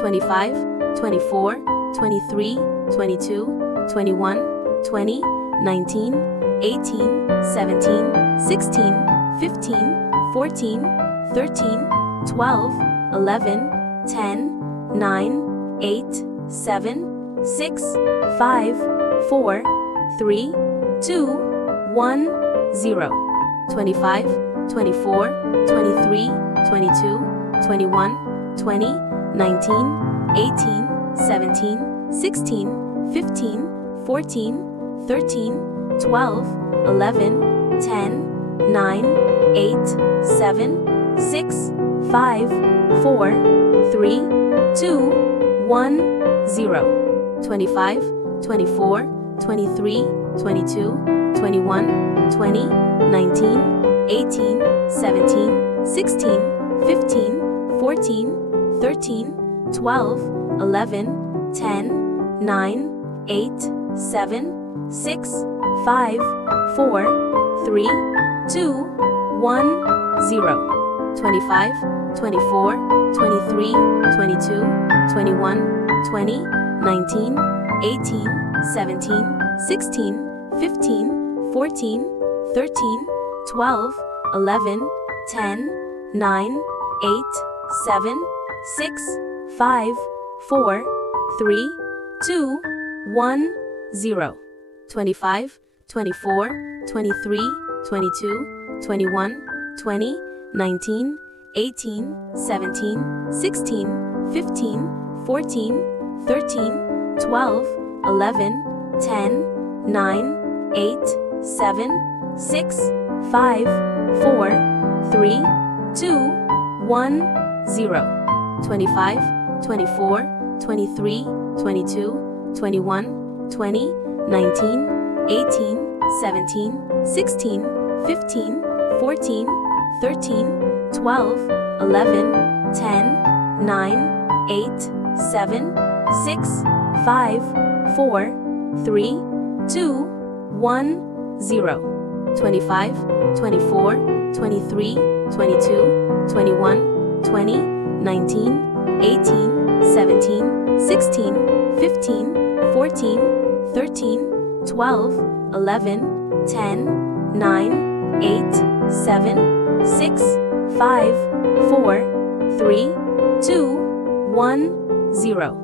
25, 24, 23, 22, 21, 20, 19, 18, 17, 16, 15, 14, 13, 12, 11, 10, 9, 8, 7, 6, 5, 4, 3, 2, 1, 0. 25, 24, 23, 22, 21, 20, 19, 18, 17, 16, 15, 14, 13, 12, 11, 10, 9, 8, 7, 6, 5, 4, 3, 2, 1, 0. 25, 24, 23, 22, 21, 20, 19, 18, 17, 16, 15, 14, 13, 12, 11, 10, 9, 8, 7, 6, 5, 4, 3, 2, 1, 0. 25, 24, 23, 22, 21, 20, 19, 18, 17, 16, 15, 14, 13, 12, 11, 10, 9, 8, 7, 6, 5, 4, 3, 2, 1, 0. 25, 24, 23, 22, 21, 20, 19, 18, 17, 16, 15, 14, 13, 12, 11, 10, 9, 8, 7, 6, 5, 4, 3, 2, 1, 0. 25, 24, 23, 22, 21, 20, 19, 18, 17, 16, 15, 14, 13, 12, 11, 10, 9, 8, 7, 6, 5, 4, 3, 2, 1, 0. 25, 24, 23, 22, 21, 20, 19, 18, 17, 16, 15, 14, 13, 12, 11, 10, 9, 8, 7, 6, 5, 4, 3, 2, 1, 0.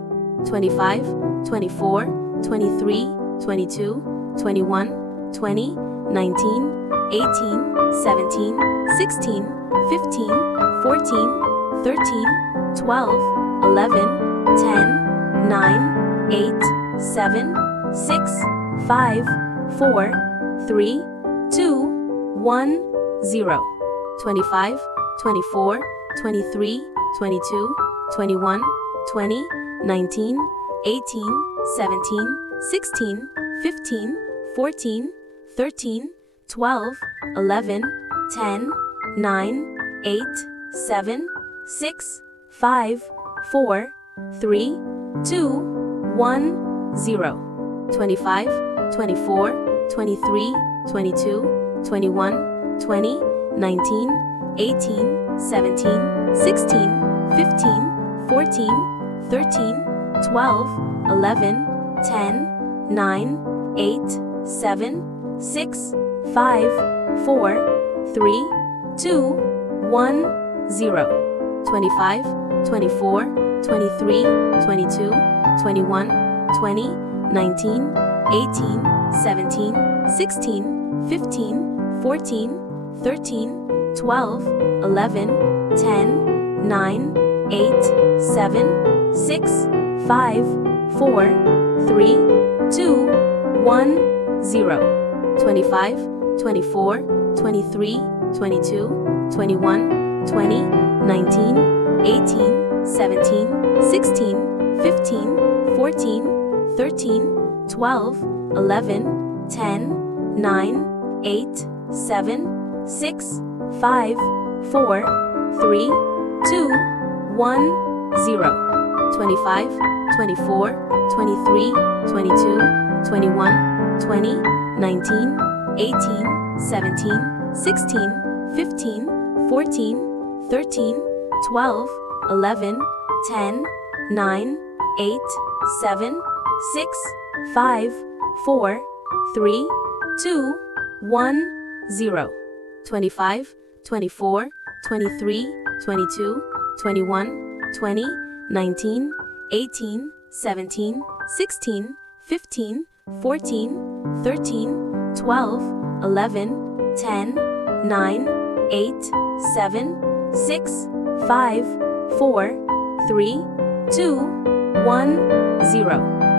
25, 24, 23, 22, 21, 20, 19, 18, 17, 16, 15, 14, 13, 12, 11, 10, 9, 8, 7, 6, 5, 4, 3, 2, 1, 0. 25, 24, 23, 22, 21, 20, 19, 18, 17, 16, 15, 14, 13, 12, 11, 10, 9, 8, 7, 6, 5, 4, 3, 2, 1, 0. 25, 24, 23, 22, 21, 20, 19, 18, 17, 16, 15, 14, 13, 12, 11, 10, 9, 8, 7, 6, 5, 4, 3, 2, 1, 0. 25, 24, 23, 22, 21, 20, 19, 18, 17, 16, 15, 14, 13, 12, 11, 10, 9, 8, 7, 6, 5, 4, 3, 2, 1, 0. 25, 24, 23, 22, 21, 20, 19, 18, 17, 16, 15, 14, 13, 12, 11, 10, 9, 8, 7, 6, 5, 4, 3, 2, 1, 0. 25, 24, 23, 22, 21, 20, 19, 18, 17, 16, 15, 14, 13, 12, 11, 10, 9, 8, 7, 6, 5, 4, 3, 2, 1, 0. 25, 24, 23, 22, 21, 20, 19, 18, 17, 16, 15, 14, 13, 12, 11, 10, 9, 8, 7, 6, 5, 4, 3, 2, 1, 0.